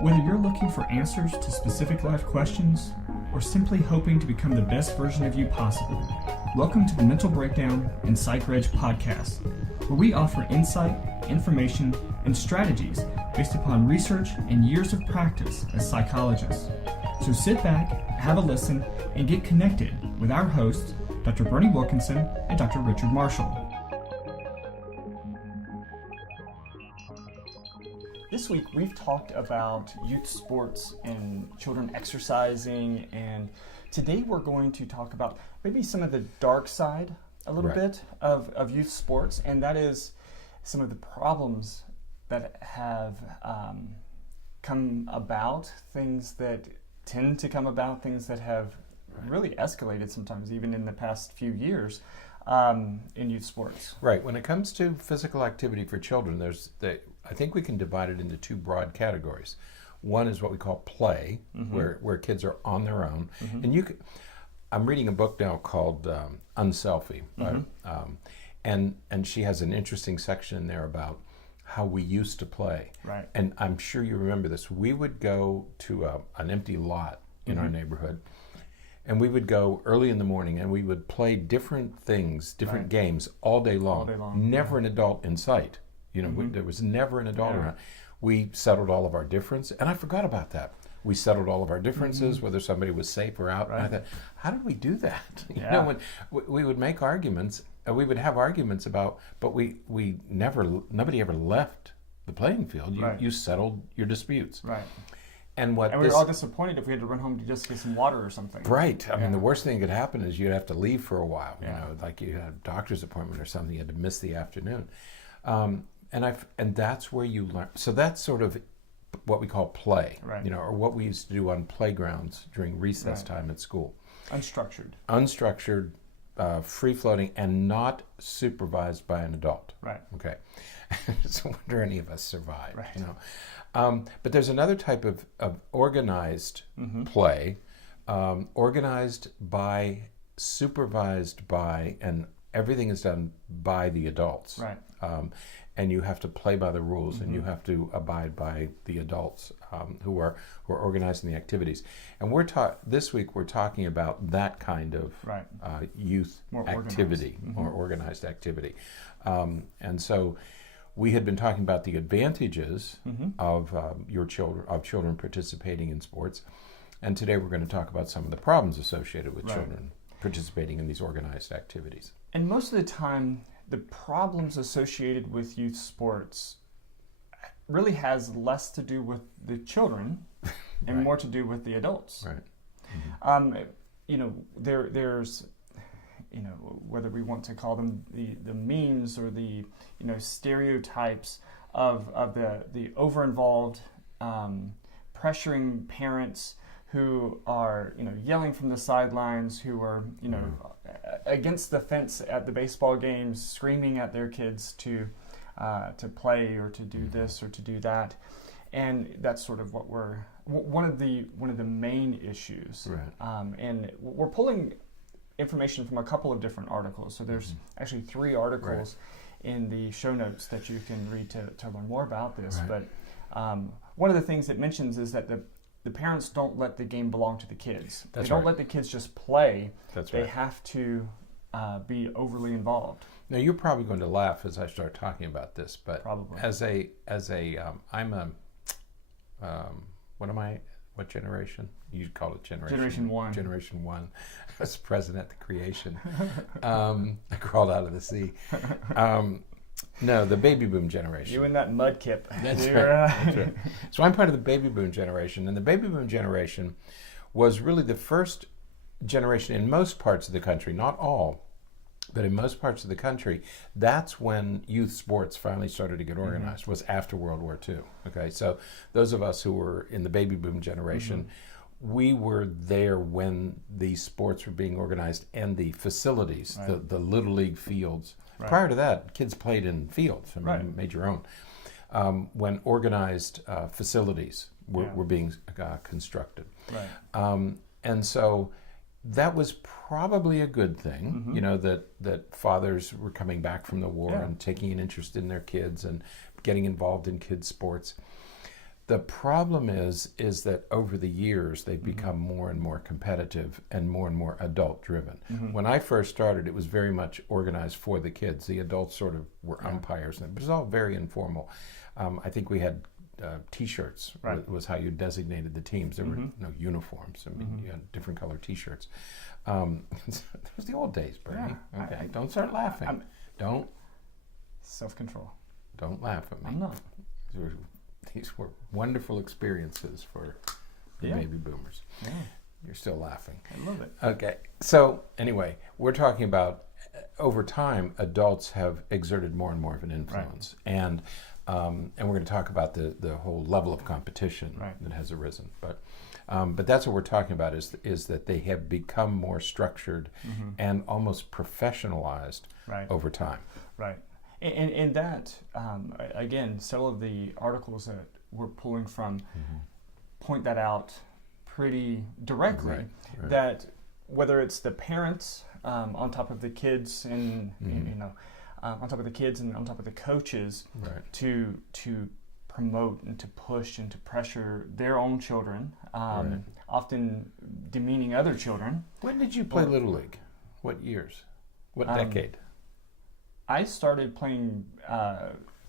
Whether you're looking for answers to specific life questions or simply hoping to become the best version of you possible, welcome to the Mental Breakdown and Psychreg podcast, where we offer insight, information, and strategies based upon research and years of practice as psychologists. So sit back, have a listen, and get connected with our hosts, Dr. Berney Wilkinson and Dr. Richard Marshall. This week we've talked about youth sports and children exercising, and today we're going to talk about maybe some of the dark side a little bit of youth sports, and that is some of the problems that have come about, things that tend to come about, things that have really escalated sometimes even in the past few years in youth sports. Right. When it comes to physical activity for children, I think we can divide it into two broad categories. One is what we call play, where kids are on their own. And I'm reading a book now called Unselfie, and she has an interesting section there about how we used to play. Right. And I'm sure you remember this. We would go to an empty lot in our neighborhood, and we would go early in the morning and we would play different things, different games all day long. Never an adult in sight. You know, there was never an adult around. We settled all of our differences, and I forgot about that. We settled all of our differences, whether somebody was safe or out. And I thought, how did we do that? You know, when we would make arguments, we would have arguments about, but nobody ever left the playing field. You settled your disputes. Right. And we were all disappointed if we had to run home to just get some water or something. Right. I mean, the worst thing that could happen is you'd have to leave for a while. You know, like you had a doctor's appointment or something, you had to miss the afternoon. And that's where you learn. So that's sort of what we call play, you know, or what we used to do on playgrounds during recess time at school. Unstructured, free-floating, and not supervised by an adult. Right. Okay. So I wonder any of us survive. Right. You know, but there's another type of organized play, organized by, supervised by, and everything is done by the adults. Right. And you have to play by the rules, and you have to abide by the adults who are organizing the activities. And this week we're talking about that kind of youth activity, more organized activity. And so we had been talking about the advantages of children participating in sports, and today we're going to talk about some of the problems associated with children participating in these organized activities. And most of the time, the problems associated with youth sports really has less to do with the children and more to do with the adults. Right. You know, there's, you know, whether we want to call them the memes or the, you know, stereotypes of the over-involved, pressuring parents who are, you know, yelling from the sidelines, who are, you know, against the fence at the baseball games, screaming at their kids to play or to do this or to do that, and that's sort of what we're one of the main issues. Right. And we're pulling information from a couple of different articles. So there's actually 3 articles in the show notes that you can read to learn more about this. Right. But one of the things it mentions is that the parents don't let the game belong to the kids. They don't let the kids just play. They have to be overly involved. Now you're probably going to laugh as I start talking about this, but probably. I'm a what generation? You'd call it Generation 1. Generation 1. I was present at the creation. I crawled out of the sea. No, the baby boom generation. You and that mud kip. That's right. So I'm part of the baby boom generation, and the baby boom generation was really the first generation in most parts of the country, not all, but in most parts of the country. That's when youth sports finally started to get organized, was after World War II. Okay, so those of us who were in the baby boom generation, we were there when these sports were being organized and the facilities, the Little League fields. Right. Prior to that, kids played in fields. I mean, made your own. When organized facilities were being constructed. Right. And so that was probably a good thing, you know, that fathers were coming back from the war and taking an interest in their kids and getting involved in kids' sports. The problem is that over the years they've become more and more competitive and more adult driven. When I first started, it was very much organized for the kids. The adults sort of were umpires, but it was all very informal. I think we had T-shirts was how you designated the teams. There were no uniforms. I mean, you had different colored T-shirts. It was the old days, Bernie. Yeah, okay, don't start laughing. Don't. Self-control. Don't laugh at me. I'm not. These were wonderful experiences for the baby boomers. Yeah. You're still laughing. I love it. Okay. So anyway, we're talking about over time, adults have exerted more and more of an influence, and we're going to talk about the whole level of competition that has arisen. But that's what we're talking about is that they have become more structured and almost professionalized over time. Right. And that, again, several of the articles that we're pulling from point that out pretty directly, that whether it's the parents on top of the kids and, on top of the kids and on top of the coaches to promote and to push and to pressure their own children, often demeaning other children. When did you play Little League? What years? What decade? I started playing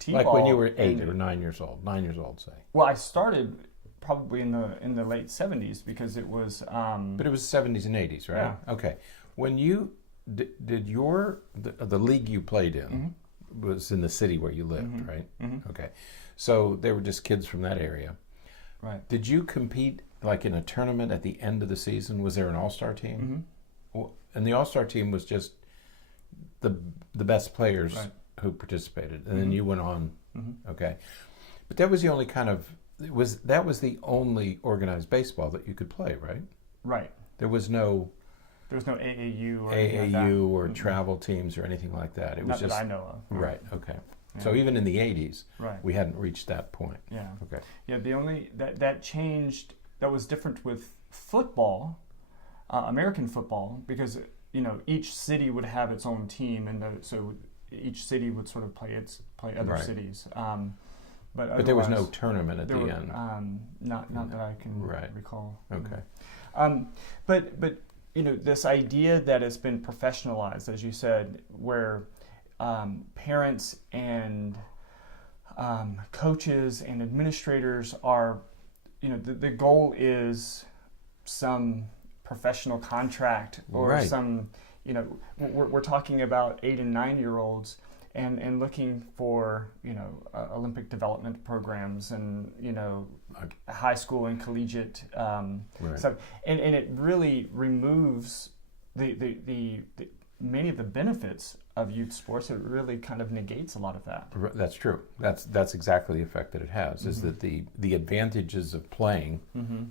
t-ball. Like when you were 8 or 9 years old. 9 years old, say. Well, I started probably in the late 70s because it was. But it was 70s and 80s, right? Yeah. Okay. When you did the league you played in was in the city where you lived, right? Okay. So they were just kids from that area. Right. Did you compete like in a tournament at the end of the season? Was there an all-star team? And the all-star team was just the best players who participated, and then you went on. Okay, but that was the only kind of that was the only organized baseball that you could play, right? Right. There was no AAU or AAU or travel teams or anything like that. It was Not just that I know of. Right. Okay. Yeah. So even in the 80s, right, we hadn't reached that point. Yeah. Okay. Yeah. The only that changed. That was different with football, American football, because each city would have its own team, and so each city would sort of play other cities. But there was no tournament at the end. Not that I can recall. Okay. But this idea that it's been professionalized, as you said, where parents and coaches and administrators are, the goal is some professional contract or some, we're talking about 8 and 9 year olds and looking for, Olympic development programs and, high school and collegiate stuff. And it really removes the many of the benefits of youth sports. It really kind of negates a lot of that. That's true. That's exactly the effect that it has, is that the advantages of playing,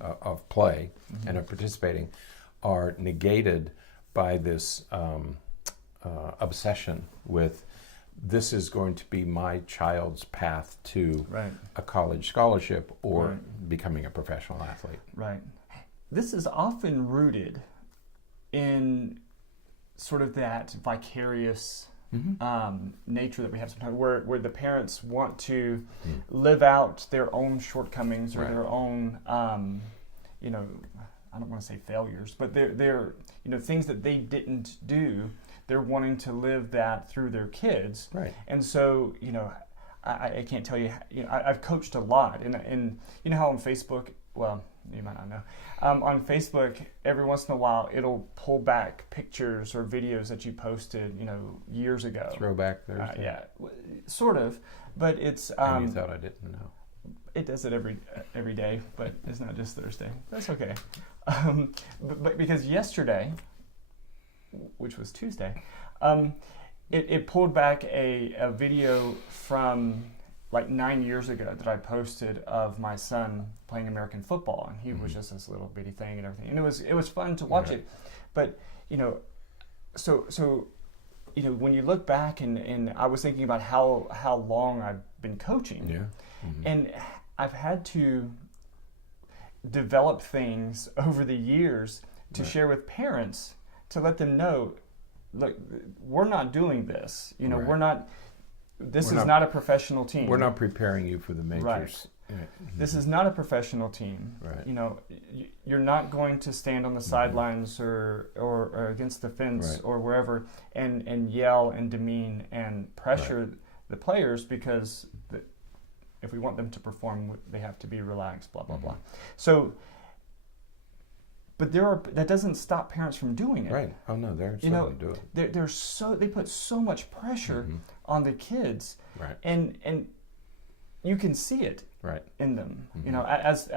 of play and of participating are negated by this obsession with this is going to be my child's path to a college scholarship or becoming a professional athlete. Right. This is often rooted in sort of that vicarious nature that we have sometimes, where the parents want to live out their own shortcomings or their own, I don't want to say failures, but they're things that they didn't do. They're wanting to live that through their kids, and so I can't tell you. I've coached a lot, and you know how on Facebook, well, you might not know, on Facebook, every once in a while it'll pull back pictures or videos that you posted, years ago. Throwback Thursday. Yeah, sort of, but it's. And you thought I didn't know. It does it every day, but it's not just Thursday. That's okay. But because yesterday, which was Tuesday, it pulled back a video from like 9 years ago that I posted of my son playing American football, and he was just this little bitty thing and everything, and it was fun to watch it, but so when you look back and I was thinking about how long I've been coaching, and I've had to develop things over the years to share with parents to let them know, look, we're not doing this. We're not. This is not a professional team. We're not preparing you for the majors. Right. This is not a professional team. Right. You know, you're not going to stand on the sidelines or against the fence or wherever and yell and demean and pressure the players, because if we want them to perform, they have to be relaxed, blah, blah, blah. So, but that doesn't stop parents from doing it. Right. Oh no, they're certainly do it. They put so much pressure on the kids. Right. And you can see it in them. You know, as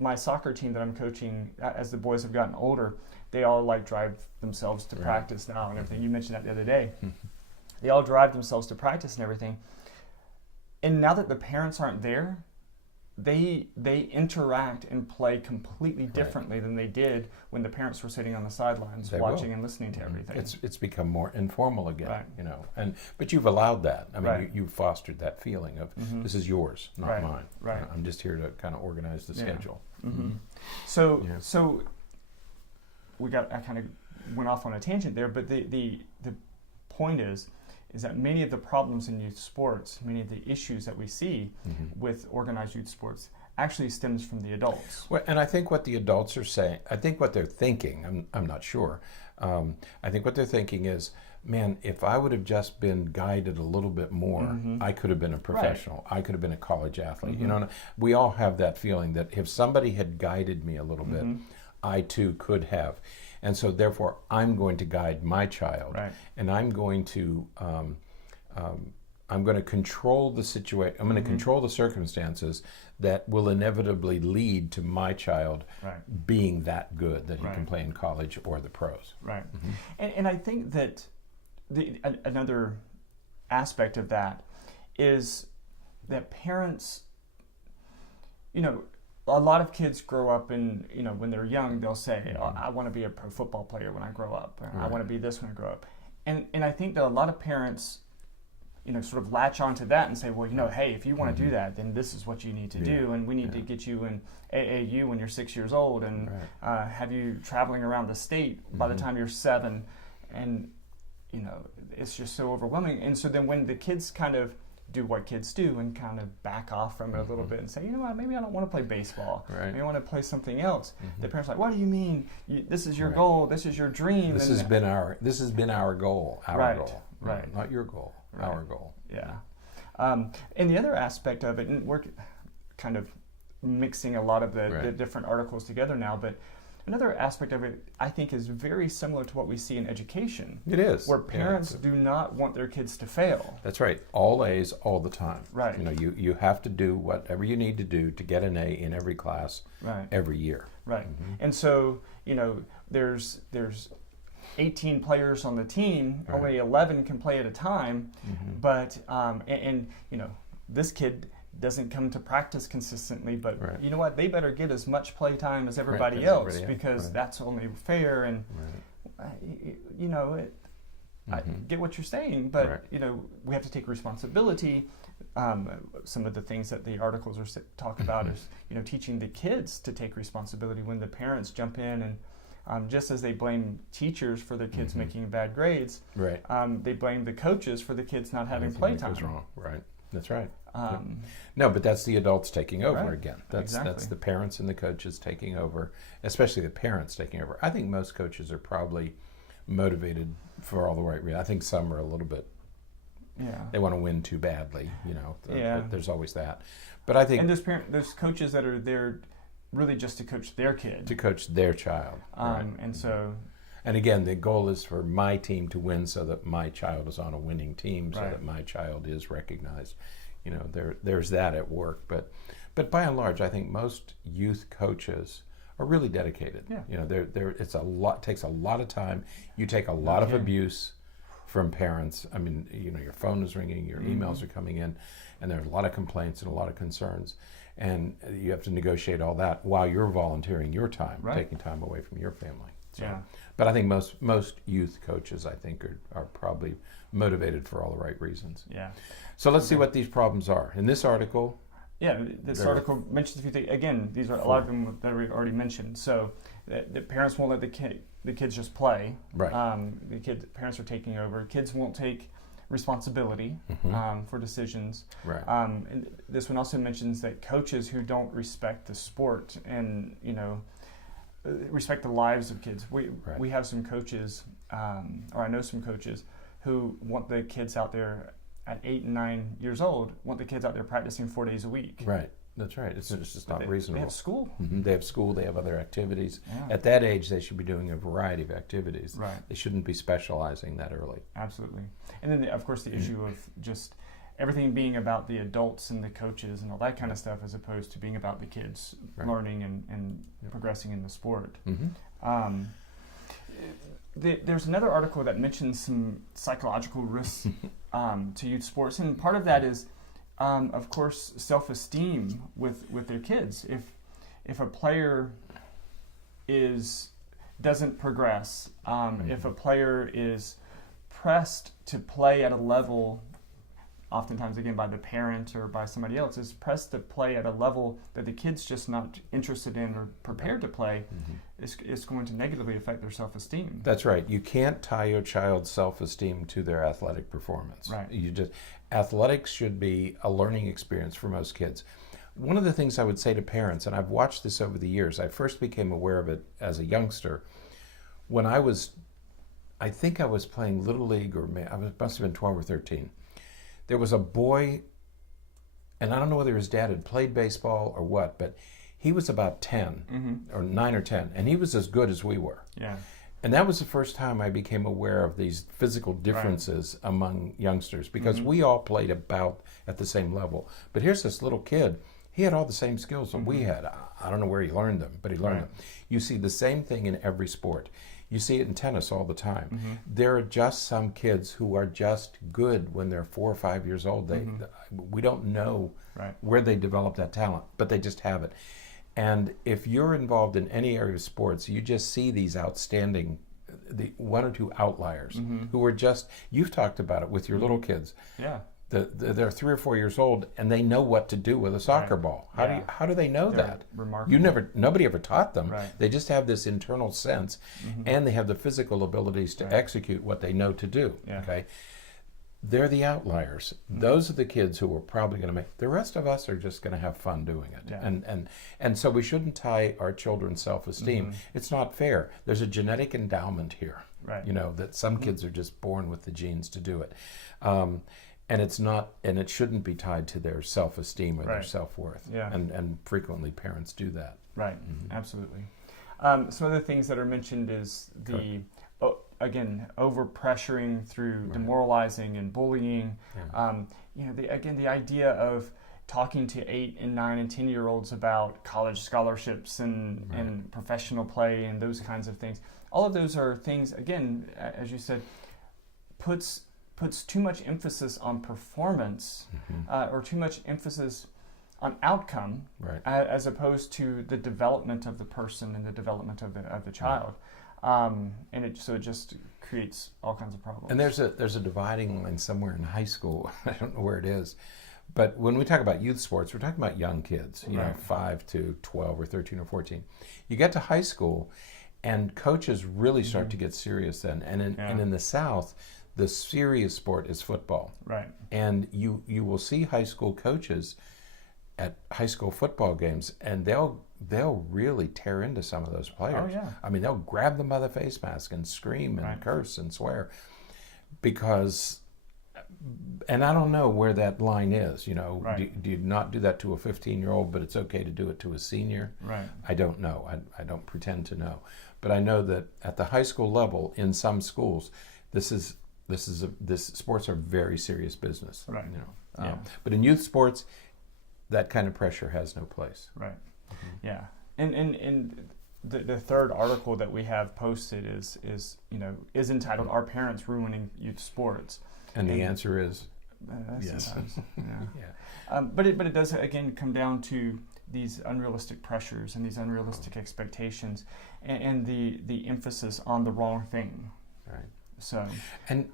my soccer team that I'm coaching, as the boys have gotten older, they all like drive themselves to practice now and everything. You mentioned that the other day. They all drive themselves to practice and everything. And now that the parents aren't there, they interact and play completely differently than they did when the parents were sitting on the sidelines watching and listening to everything. It's become more informal again, you know. But you've allowed that. I mean, you fostered that feeling of this is yours, not mine. Right. I'm just here to kind of organize the schedule. So I kind of went off on a tangent there, but the point is that many of the problems in youth sports, many of the issues that we see with organized youth sports actually stems from the adults. Well, and I think what the adults are saying, I think what they're thinking, I'm not sure, I think what they're thinking is, man, if I would have just been guided a little bit more, I could have been a professional. I could have been a college athlete. You know, we all have that feeling that if somebody had guided me a little bit, I too could have. And so therefore, I'm going to guide my child, and I'm going to control the situation. I'm going to control the circumstances that will inevitably lead to my child being that good that he can play in college or the pros. Right. And I think that another aspect of that is that parents, you know, a lot of kids grow up and, you know, when they're young, they'll say, I want to be a pro football player when I grow up. Or, I want to be this when I grow up. And I think that a lot of parents, you know, sort of latch onto that and say, well, you know, hey, if you want to do that, then this is what you need to do. And we need to get you in AAU when you're 6 years old and have you traveling around the state by the time you're 7. And, you know, it's just so overwhelming. And so then when the kids kind of do what kids do and kind of back off from it a little bit and say, you know what, maybe I don't want to play baseball. Maybe I want to play something else. The parents are like, what do you mean? This is your goal. This is your dream. This has been our goal. Our goal. Not your goal. Our goal. Yeah. And the other aspect of it, and we're kind of mixing a lot of the different articles together now, but another aspect of it, I think, is very similar to what we see in education. It is. Where parents do not want their kids to fail. That's right. All A's all the time. Right. You know, you have to do whatever you need to do to get an A in every class every year. Right. And so, you know, there's 18 players on the team, only 11 can play at a time, but, and, you know, this kid doesn't come to practice consistently, but you know what? They better get as much play time as everybody else because that's only fair. And you know, I get what you're saying, but you know, we have to take responsibility. Some of the things that the articles talk about is, you know, teaching the kids to take responsibility when the parents jump in and just as they blame teachers for their kids making bad grades, they blame the coaches for the kids not having play time. Right. That's right. No, but that's the adults taking over again. That's the parents and the coaches taking over, especially the parents taking over. I think most coaches are probably motivated for all the right reasons. I think some are a little bit, they want to win too badly, you know. There's always that. But I think... And there's coaches that are there really just to coach their kid. To coach their child. And so... And again, the goal is for my team to win so that my child is on a winning team, so that my child is recognized. You know, there's that at work. But by and large, I think most youth coaches are really dedicated. Yeah. You know, takes a lot of time. You take a lot of abuse from parents. I mean, you know, your phone is ringing, your emails are coming in, and there's a lot of complaints and a lot of concerns. And you have to negotiate all that while you're volunteering your time, taking time away from your family. So, but I think most youth coaches, I think, are probably motivated for all the right reasons. Yeah. So let's see what these problems are. In this article... Yeah, this article mentions a few things. Again, these are a lot of them that we already mentioned. So the parents won't let the kids just play. Right. Parents are taking over. Kids won't take responsibility for decisions. Right. And this one also mentions that coaches who don't respect the sport and respect the lives of kids. We have some coaches, or I know some coaches who want the kids out there at 8 and 9 years old, want the kids out there practicing 4 days a week. Right. That's right. It's just not reasonable. They have school. They have school. They have other activities. Yeah. At that age, they should be doing a variety of activities. Right. They shouldn't be specializing that early. Absolutely. And then, of course, the issue of just everything being about the adults and the coaches and all that kind of stuff, as opposed to being about the kids learning and progressing in the sport. There's another article that mentions some psychological risks to youth sports, and part of that is, of course, self-esteem with their kids. If a player doesn't progress, if a player is pressed to play at a level, oftentimes again by the parent or by somebody else, is pressed to play at a level that the kid's just not interested in or prepared to play, it's going to negatively affect their self-esteem. That's right. You can't tie your child's self-esteem to their athletic performance. Right. Athletics should be a learning experience for most kids. One of the things I would say to parents, and I've watched this over the years, I first became aware of it as a youngster when I think I was playing Little League, or must have been 12 or 13. There was a boy, and I don't know whether his dad had played baseball or what, but he was about 10, or 9 or 10, and he was as good as we were. Yeah. And that was the first time I became aware of these physical differences among youngsters, because we all played about at the same level. But here's this little kid. He had all the same skills that we had. I don't know where he learned them, but he learned them. You see the same thing in every sport. You see it in tennis all the time. There are just some kids who are just good when they're 4 or 5 years old. We don't know where they develop that talent, but they just have it. And if you're involved in any area of sports, you just see these outstanding, the 1 or 2 outliers who are just, you've talked about it with your little kids. Yeah. They're 3 or 4 years old and they know what to do with a soccer ball. How do they know that? Remarkable. Nobody ever taught them. Right. They just have this internal sense, and they have the physical abilities to execute what they know to do. Yeah. Okay, they're the outliers. Those are the kids who are probably going to make. The rest of us are just going to have fun doing it. Yeah. And so we shouldn't tie our children's self-esteem. It's not fair. There's a genetic endowment here. Right. That some kids are just born with the genes to do it. And it's not, and it shouldn't be tied to their self-esteem or their self-worth. Yeah. And frequently parents do that. Right. Absolutely. Some other things that are mentioned is again, over-pressuring through demoralizing and bullying. Yeah. The idea of talking to 8 and 9 and 10-year-olds about college scholarships and professional play and those kinds of things. All of those are things, again, as you said, puts too much emphasis on performance or too much emphasis on outcome as opposed to the development of the person and the development of the child. And it just creates all kinds of problems. And there's a dividing line somewhere in high school. I don't know where it is. But when we talk about youth sports, we're talking about young kids, 5 to 12 or 13 or 14. You get to high school and coaches really start to get serious then. And in the South, the serious sport is football. Right. And you will see high school coaches at high school football games, and they'll really tear into some of those players. Oh, yeah. I mean, they'll grab them by the face mask and scream and curse and swear because, and I don't know where that line is, do you not do that to a 15-year-old, but it's okay to do it to a senior? Right. I don't know. I don't pretend to know. But I know that at the high school level, in some schools, this sports are very serious business. Right. But in youth sports, that kind of pressure has no place. Right. Yeah. And the third article that we have posted is entitled "Are Parents Ruining Youth Sports?" And the answer is yes. Yeah. But it does again come down to these unrealistic pressures and these unrealistic expectations and the emphasis on the wrong thing. Right. So. And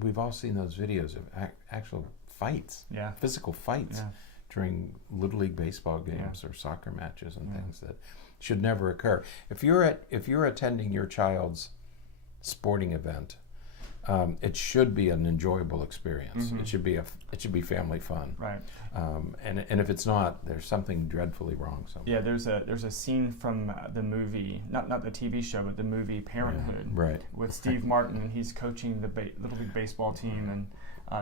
we've all seen those videos of actual fights. Yeah. Physical fights. Yeah. During Little League baseball games or soccer matches and things that should never occur. If you're attending your child's sporting event, it should be an enjoyable experience. Mm-hmm. It should be family fun. Right. And if it's not, there's something dreadfully wrong somewhere. Yeah, there's a scene from the movie, not the TV show, but the movie Parenthood, Right. with Steve Martin, and he's coaching the Little League Baseball team, and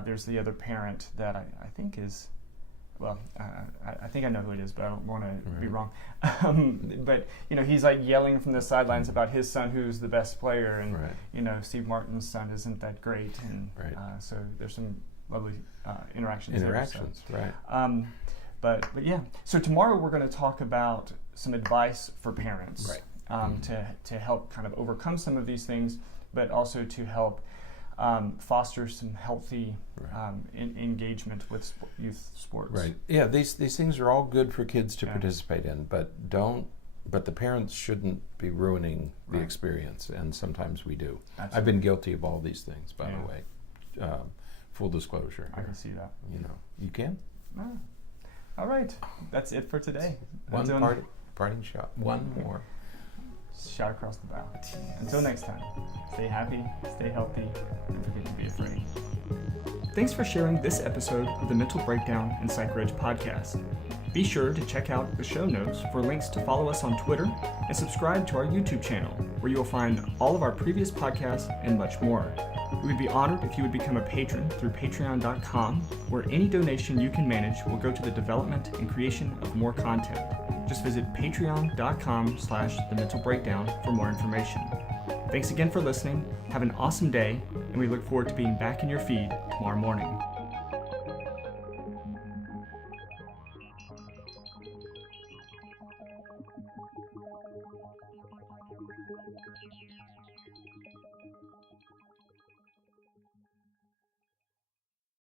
there's the other parent that I think is, well, I think I know who it is, but I don't want to be wrong. But he's like yelling from the sidelines about his son, who's the best player, and Steve Martin's son isn't that great, and so there's some lovely interactions. Right. But yeah, so tomorrow we're going to talk about some advice for parents, to help kind of overcome some of these things, but also to help foster some healthy engagement with youth sports. Right. Yeah. These things are all good for kids to participate in, but the parents shouldn't be ruining the experience, and sometimes we do. Absolutely. I've been guilty of all these things, by the way. Full disclosure. I can see that. You can. All right. That's it for today. Parting shot. One more. Shot across the bow. Until next time, stay happy, stay healthy, and forget to be afraid. Thanks for sharing this episode of the Mental Breakdown and Psychreg podcast. Be sure to check out the show notes for links to follow us on Twitter and subscribe to our YouTube channel, where you will find all of our previous podcasts and much more. We would be honored if you would become a patron through patreon.com, where any donation you can manage will go to the development and creation of more content. Just visit patreon.com/thementalbreakdown for more information. Thanks again for listening. Have an awesome day, and we look forward to being back in your feed tomorrow morning.